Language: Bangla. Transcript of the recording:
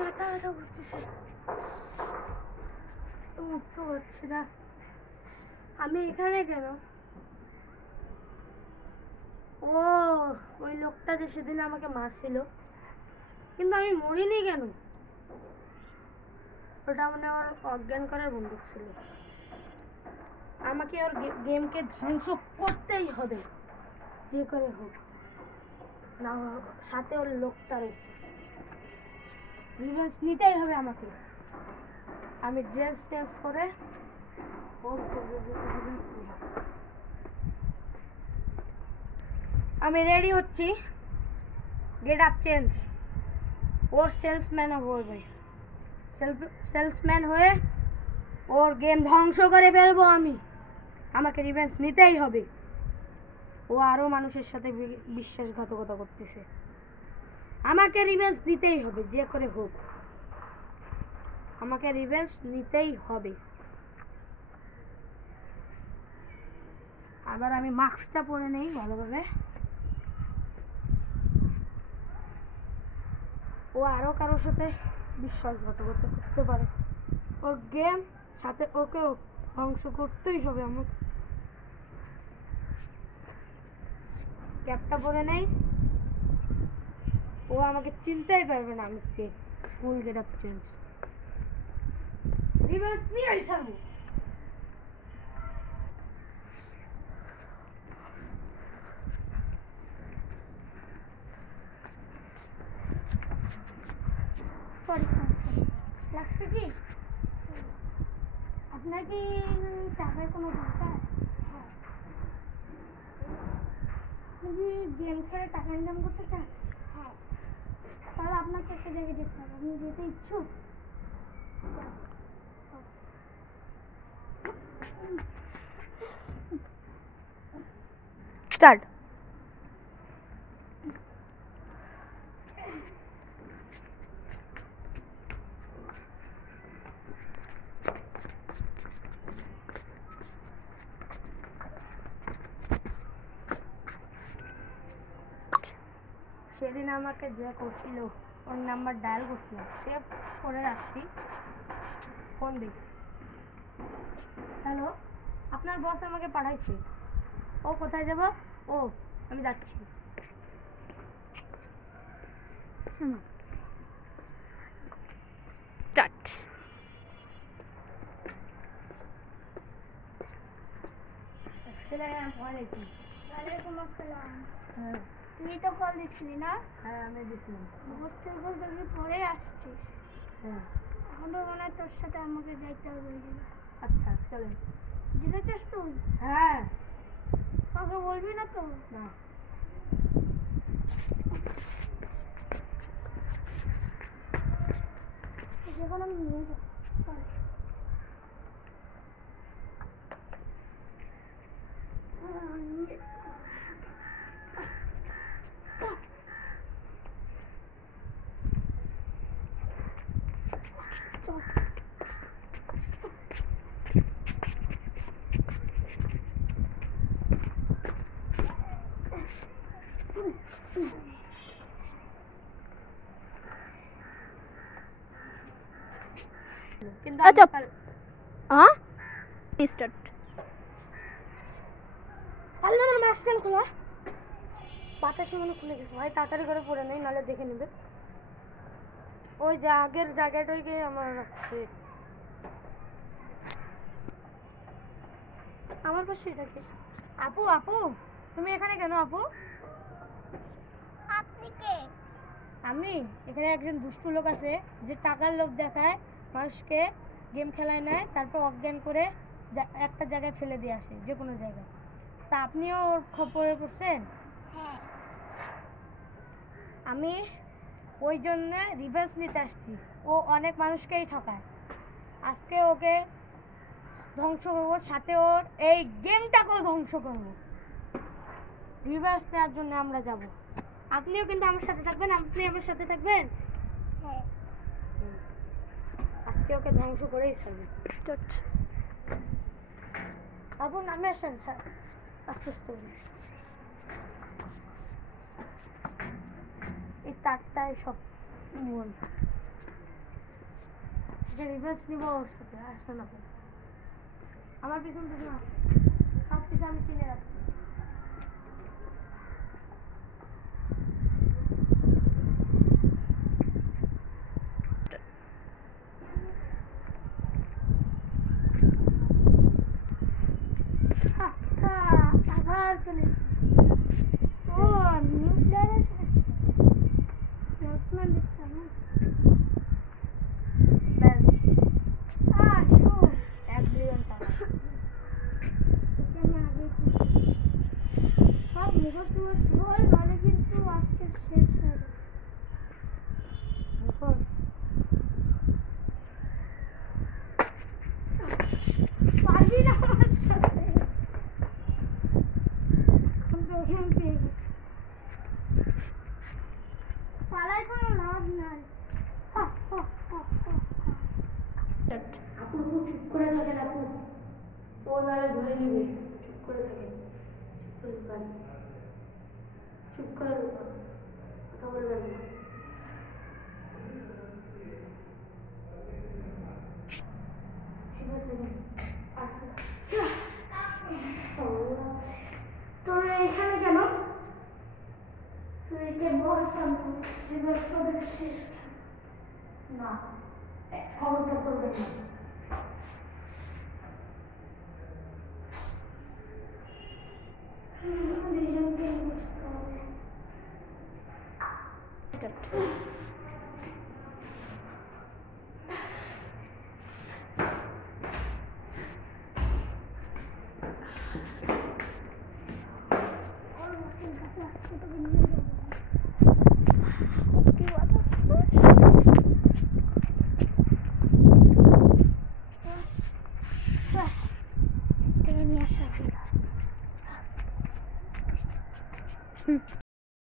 মাথা ব্যথা করতেছে, উঠতে পারছি না। আমি এখানে কেন? ও, ওই লোকটা যে সেদিন আমাকে মারছিল, কিন্তু আমি মরিনি কেন? ওটা মানে আমার অজ্ঞান করার বন্দুক ছিল। আমাকে ওর গেমকে ধ্বংস করতেই হবে যে করে হোক, না সাথে ওর লোকটার রিভেঞ্জ নিতেই হবে আমাকে। আমি ড্রেস চেঞ্জ করে আমি রেডি হচ্ছি। Get up change. ওর সেলসম্যান হবো, সেলসম্যান হয়ে ওর গেম ধ্বংস করে ফেলবো আমি। আমাকে রিভেঞ্জ নিতেই হবে। ও আরো মানুষের সাথে বিশ্বাসঘাতকতা করতেছে। আমাকে রিভেঞ্জ নিতেই হবে যে করে হোক। আমাকে রিভেঞ্জ নিতেই হবে। আবার আমি মাস্কটা পরে নেই ভালোভাবে। ও আরো কারোর সাথে বিশ্বাসঘাতকতা করতে পারে। ওর গেম সাথে ওকেও ধ্বংস করতেই হবে আমাকে। ক্যাপটা পরে নেই, ও আমাকে চিনতেই পারবে না আমি কে। ফুল গেট আপ চেঞ্জ। রিভেঞ্জ নিয়েই ছাড়বো। সরি লাগছে কি? আপনার কি টাকার কোনো দরকার? আপনি গেম খেলে টাকা ইনকাম করতে চান? হ্যাঁ। তাহলে আপনাকে একটা জায়গায় যেতে হবে। আপনি যেতে ইচ্ছুক? স্টার্ট। সেদিন আমাকে যে করছিল ওর নাম্বার ডায়াল করছিলাম, সেভ করে রাখছি। ফোন দিই। হ্যালো, আপনার বস আমাকে পাঠাইছে। ও কোথায় যাব? ও আমি যাচ্ছি। স্টার্ট। ওয়ালাইকুম আসসালাম। হ্যাঁ, তুই তো কল দিচ্ছিলি না? হ্যাঁ আমি দিচ্ছিলাম। বসতে বলতে তুই পরে আসছিস? হ্যাঁ। এখন তো মনে হয় তোর সাথে আমাকে যাইতে হবে। আচ্ছা চলেন। যেতে চাস তুই? হ্যাঁ। কাউকে বলবি না তো? না। যখন আমি নিয়ে যাবো। আচ্ছা হ্যাঁ স্টার্ট। আল্লাহ আমার মাস্টার খোলা, বাতাসে মনে খুলে গেছে। ভাই তাড়াতাড়ি করে পড়ে নেই, নাহলে দেখে নেবে। ওই যে আগের জায়গাটাই গিয়ে আমার রাখছে আমার পাশে। এটাকে আপু, আপু তুমি এখানে কেন? আপু আপনি কে? আমি এখানে একজন দুষ্টু লোক আছে যে টাকার লোভ দেখায়, মানুষকে গেম খেলায় নেয়, তারপর অজ্ঞান করে একটা জায়গায় ফেলে দিয়ে আসে, যে কোনো জায়গায়। তা আপনিও ওর খবরে পড়ছেন? হ্যাঁ। আমি ওই জন্য রিভেঞ্জ নিতে আসছি। ও অনেক মানুষকেই ঠকায়। আজকে ওকে ধ্বংস করবো, সাথে ওর এই গেমটাকেও ধ্বংস করবো। রিভেঞ্জ নেওয়ার জন্য আমরা যাব। আপনিও কিন্তু আমার সাথে থাকবেন। আপনি আমার সাথে থাকবেন? হ্যাঁ। আজকে ওকে ধ্বংস করেই ছাড়বে। আপু নামে আসেন আস্তে আস্তে। এই তারটায় সব মন রিভেঞ্জ নিব ওর সাথে। আসো না, আমার পিছন থেকে না, সব কিছু আমি কিনে রাখছি। আবার চলে ও নিউ প্লেয়ার আছে, নতুন দেখতে না ব্যাস। আসো 1 বিলিয়ন টাকা আমি আগে সব মুখস্থ হয়, নাহলে কিন্তু আজকে শেষ হয়ে যাবে মুখস্থ। পারবি না আমার সাথে, এখন তো ওখানে পেয়ে গেছি, পালাই কোনো লাভ নাই। আপু চুপ করে থাকেন, আপু ও নাহলে ধরে নেবে। চুপ করে থাকেন, চুপ করে কথা বলবেন না। তোর এখানে কেন? তুই কে বলতাম তোদের শেষ না, খবরটা করবেন না। দুজনকে বুঝতে হবে। নিয়ে আসা